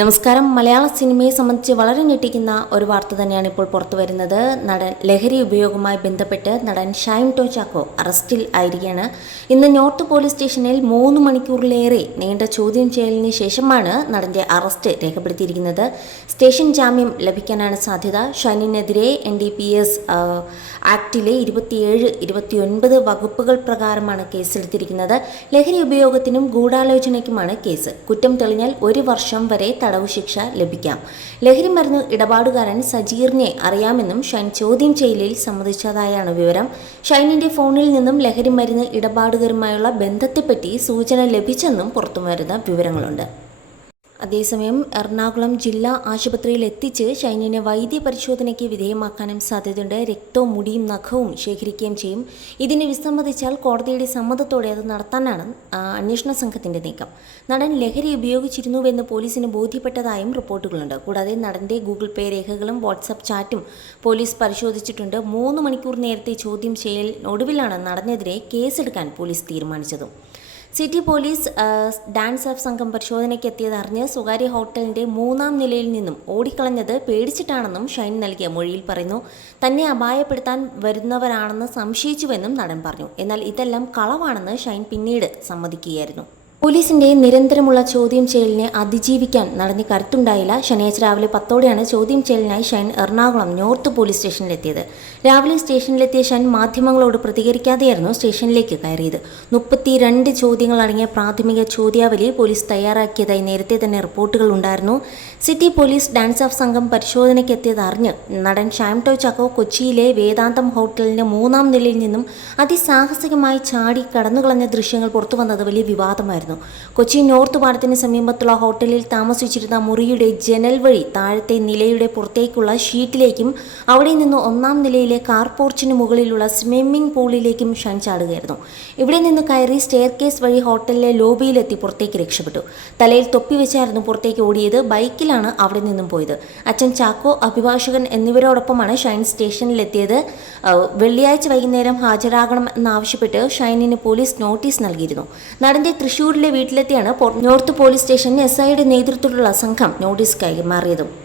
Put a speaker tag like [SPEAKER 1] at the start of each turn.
[SPEAKER 1] നമസ്കാരം. മലയാള സിനിമയെ സംബന്ധിച്ച് വളരെ ഞെട്ടിക്കുന്ന ഒരു വാർത്ത തന്നെയാണ് ഇപ്പോൾ പുറത്തു വരുന്നത്. നടൻ ലഹരി ഉപയോഗവുമായി ബന്ധപ്പെട്ട് നടൻ ഷൈം ടോ ചാക്കോ അറസ്റ്റിൽ ആയിരിക്കുകയാണ്. ഇന്ന് നോർത്ത് പോലീസ് സ്റ്റേഷനിൽ മൂന്ന് മണിക്കൂറിലേറെ നീണ്ട ചോദ്യം ചെയ്യലിന് ശേഷമാണ് നടന്റെ അറസ്റ്റ് രേഖപ്പെടുത്തിയിരിക്കുന്നത്. സ്റ്റേഷൻ ജാമ്യം ലഭിക്കാനാണ് സാധ്യത. ഷൈനിനെതിരെ എൻ ഡി പി എസ് ആക്ടിലെ ഇരുപത്തിയേഴ് ഇരുപത്തിയൊൻപത് വകുപ്പുകൾ പ്രകാരമാണ് കേസെടുത്തിരിക്കുന്നത്. ലഹരി ഉപയോഗത്തിനും ഗൂഢാലോചനയ്ക്കുമാണ് കേസ്. കുറ്റം തെളിഞ്ഞാൽ ഒരു വർഷം വരെ തടവ് ശിക്ഷ ലഭിക്കാം. ലഹരി മരുന്ന് ഇടപാടുകാരൻ സജീറിനെ അറിയാമെന്നും ഷൈൻ ചോദ്യം ചെയ്യലിൽ സമ്മതിച്ചതായാണ് വിവരം. ഷൈനിന്റെ ഫോണിൽ നിന്നും ലഹരി മരുന്ന് ഇടപാടുകാരുമായുള്ള ബന്ധത്തെപ്പറ്റി സൂചന ലഭിച്ചെന്നും പുറത്തുവരുന്ന വിവരങ്ങളുണ്ട്. അതേസമയം എറണാകുളം ജില്ലാ ആശുപത്രിയിൽ എത്തിച്ച് ഷൈനിനെ വൈദ്യ പരിശോധനയ്ക്ക് വിധേയമാക്കാനും സാധ്യതയുണ്ട്. രക്തവും മുടിയും നഖവും ശേഖരിക്കുകയും ചെയ്യും. ഇതിന് വിസമ്മതിച്ചാൽ കോടതിയുടെ സമ്മതത്തോടെ അത് നടത്താനാണ് അന്വേഷണ സംഘത്തിന്റെ നീക്കം. നടൻ ലഹരി ഉപയോഗിച്ചിരുന്നുവെന്ന് പോലീസിന് ബോധ്യപ്പെട്ടതായും റിപ്പോർട്ടുകളുണ്ട്. കൂടാതെ നടന്റെ ഗൂഗിൾ പേ രേഖകളും വാട്സപ്പ് ചാറ്റും പോലീസ് പരിശോധിച്ചിട്ടുണ്ട്. മൂന്ന് മണിക്കൂർ നേരത്തെ ചോദ്യം ചെയ്യൽ ഒടുവിലാണ് നടനെതിരെ കേസെടുക്കാൻ പോലീസ് തീരുമാനിച്ചതും. സിറ്റി പോലീസ് ഡാൻസ് ഓഫ് സംഘം പരിശോധനയ്ക്ക് എത്തിയതറിഞ്ഞ് സ്വകാര്യ ഹോട്ടലിന്റെ മൂന്നാം നിലയിൽ നിന്നും ഓടിക്കളഞ്ഞത് പേടിച്ചിട്ടാണെന്നും ഷൈൻ നൽകിയ മൊഴിയിൽ പറയുന്നു. തന്നെ അപായപ്പെടുത്താൻ വരുന്നവരാണെന്ന് സംശയിച്ചുവെന്നും നടൻ പറഞ്ഞു. എന്നാൽ ഇതെല്ലാം കളവാണെന്ന് ഷൈൻ പിന്നീട് സമ്മതിക്കുകയായിരുന്നു. പോലീസിന്റെ നിരന്തരമുള്ള ചോദ്യം ചെയ്യലിനെ അതിജീവിക്കാൻ നടന്ന് കരുത്തുണ്ടായില്ല. ശനിയാഴ്ച രാവിലെ പത്തോടെയാണ് ചോദ്യം ചെയ്യലിനായി ഷൈൻ എറണാകുളം നോർത്ത് പോലീസ് സ്റ്റേഷനിലെത്തിയത്. രാവിലെ സ്റ്റേഷനിലെത്തിയ ഷൈൻ മാധ്യമങ്ങളോട് പ്രതികരിക്കാതെയായിരുന്നു സ്റ്റേഷനിലേക്ക് കയറിയത്. മുപ്പത്തിരണ്ട് ചോദ്യങ്ങൾ അടങ്ങിയ പ്രാഥമിക ചോദ്യാവലി പോലീസ് തയ്യാറാക്കിയതായി നേരത്തെ തന്നെ റിപ്പോർട്ടുകൾ ഉണ്ടായിരുന്നു. സിറ്റി പോലീസ് ഡാൻസ് ഓഫ് സംഘം പരിശോധനയ്ക്ക് എത്തിയത് അറിഞ്ഞ് നടൻ ഷാം ടോ ചക്കോ കൊച്ചിയിലെ വേദാന്തം ഹോട്ടലിന്റെ മൂന്നാം നിലയിൽ നിന്നും അതിസാഹസികമായി ചാടി കടന്നുകളഞ്ഞ ദൃശ്യങ്ങൾ പുറത്തുവന്നത് വലിയ വിവാദമായിരുന്നു. കൊച്ചി നോർത്ത് പാടത്തിന് സമീപത്തുള്ള ഹോട്ടലിൽ താമസിച്ചിരുന്ന മുറിയുടെ ജനൽ വഴി താഴത്തെ നിലയുടെ പുറത്തേക്കുള്ള ഷീറ്റിലേക്കും അവിടെ നിന്ന് ഒന്നാം നിലയിലെ കാർ പോർച്ചിന് മുകളിലുള്ള സ്വിമ്മിംഗ് പൂളിലേക്കും ഷൺ ചാടുകയായിരുന്നു. ഇവിടെ നിന്ന് കയറി സ്റ്റെയർ കേസ് വഴി ഹോട്ടലിലെ ലോബിയിലെത്തി പുറത്തേക്ക് രക്ഷപ്പെട്ടു. തലയിൽ തൊപ്പി വെച്ചായിരുന്നു പുറത്തേക്ക് ഓടിയത്. ബൈക്കിലാണ് അവിടെ നിന്നും പോയത്. അച്ഛൻ ചാക്കോ അഭിഭാഷകൻ എന്നിവരോടൊപ്പമാണ് ഷൈൻ സ്റ്റേഷനിലെത്തിയത്. വെള്ളിയാഴ്ച വൈകുന്നേരം ഹാജരാകണം എന്നാവശ്യപ്പെട്ട് ഷൈനിന് പോലീസ് നോട്ടീസ് നൽകിയിരുന്നു. നടന്റെ തൃശൂരിലെ വീട്ടിലെത്തിയാണ് നോർത്ത് പോലീസ് സ്റ്റേഷൻ എസ് ഐയുടെ നേതൃത്വത്തിലുള്ള സംഘം നോട്ടീസ് കൈമാറിയതും.